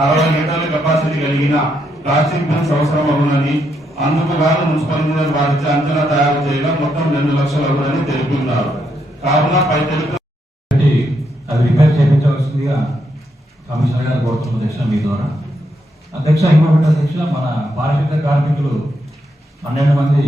అరవై లీటర్ల కెపాసిటీ కలిగిన ప్లాస్టిక్ బిన్స్ అవసరం అవునని అందుకు గాను మున్సిపల్ ఇంజనీర్ వారిచే అంచనా తయారు చేయగా మొత్తం రెండు లక్షలు అవునని తెలుపుతున్నారు. కావున పై తెలుపు అది రిపేర్ చేయించవలసిందిగా కమిషనర్ గారు కోరుతున్న అధ్యక్ష మీ ద్వారా. అధ్యక్ష ఇంకొకటి అధ్యక్ష మన పారిశుద్ధ కార్మికులు పన్నెండు మంది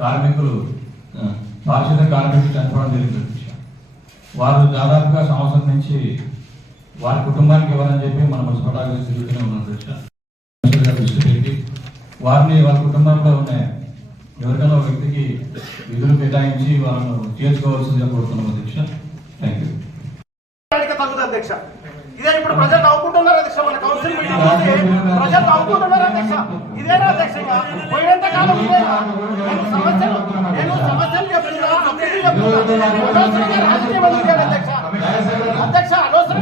కార్మికులు పారిశుద్ధ కార్మికులు చనిపోవడం జరిగింది వారు దాదాపుగా సంవత్సరం నుంచి వారి కుటుంబానికి ఇవ్వాలని చెప్పి మన మున్సిపల్ ఆఫీస్ తిరుగుతూనే ఉన్నాం దృష్టి పెట్టి వారిని వాళ్ళ కుటుంబంలో ఉన్న ఎవరికైనా ఒక వ్యక్తికి విధులు కేటాయించి వాళ్ళను చేర్చుకోవాల్సిందిగా కోరుతున్నాం అధ్యక్ష. థ్యాంక్ యూ అధ్యక్ష. ఇదే ఇప్పుడు ప్రజలు నవ్వుకుంటున్నారు అధ్యక్ష మన కౌన్సిల్ మీటింగ్ చూసి ప్రజలు నవ్వుకుంటున్నారు అధ్యక్ష. ఇదేనా అధ్యక్ష? పోయినంత కాలం? నేను సమస్యలు సమస్యలు చెప్తున్నా అధ్యక్ష. అధ్యక్ష అనవసరంగా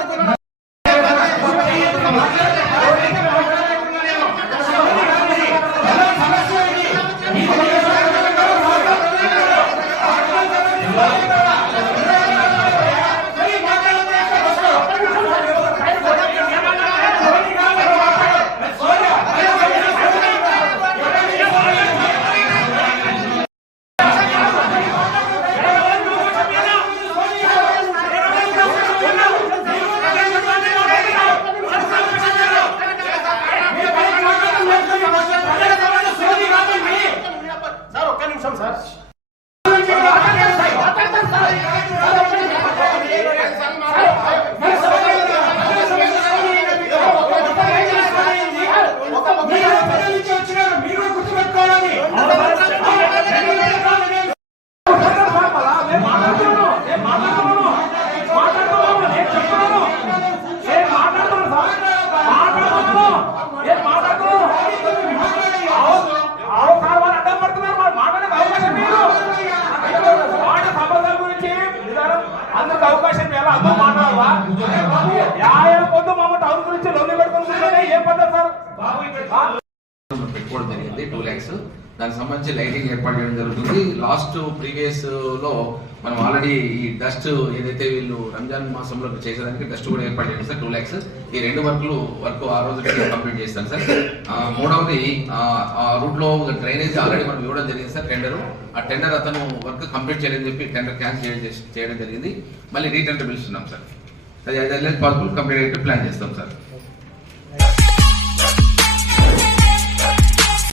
పెట్టుకోవడం జరిగింది టూ ల్యాక్స్ దానికి సంబంధించి లైటింగ్ ఏర్పాటు చేయడం జరుగుతుంది. లాస్ట్ ప్రీవియస్లో మనం ఆల్రెడీ ఈ డస్ట్ ఏదైతే వీళ్ళు రంజాన్ మాసంలో చేసేదానికి డస్ట్ కూడా ఏర్పాటు చేయండి సార్ టూ ల్యాక్స్ ఈ రెండు వర్క్లు వర్క్ ఆ రోజు కంప్లీట్ చేస్తాను సార్. మూడవది ఆ రూట్లో డ్రైనేజ్ ఆల్రెడీ మనం ఇవ్వడం జరిగింది సార్ టెండర్ ఆ టెండర్ అతను వర్క్ కంప్లీట్ చేయడం చెప్పి టెండర్ క్యాన్సిల్ చేయడం చేయడం జరిగింది. మళ్ళీ రీటెండర్ పిలుస్తున్నాం సార్. అది పాసిబుల్ కంప్లీట్ అయితే ప్లాన్ చేస్తాం సార్.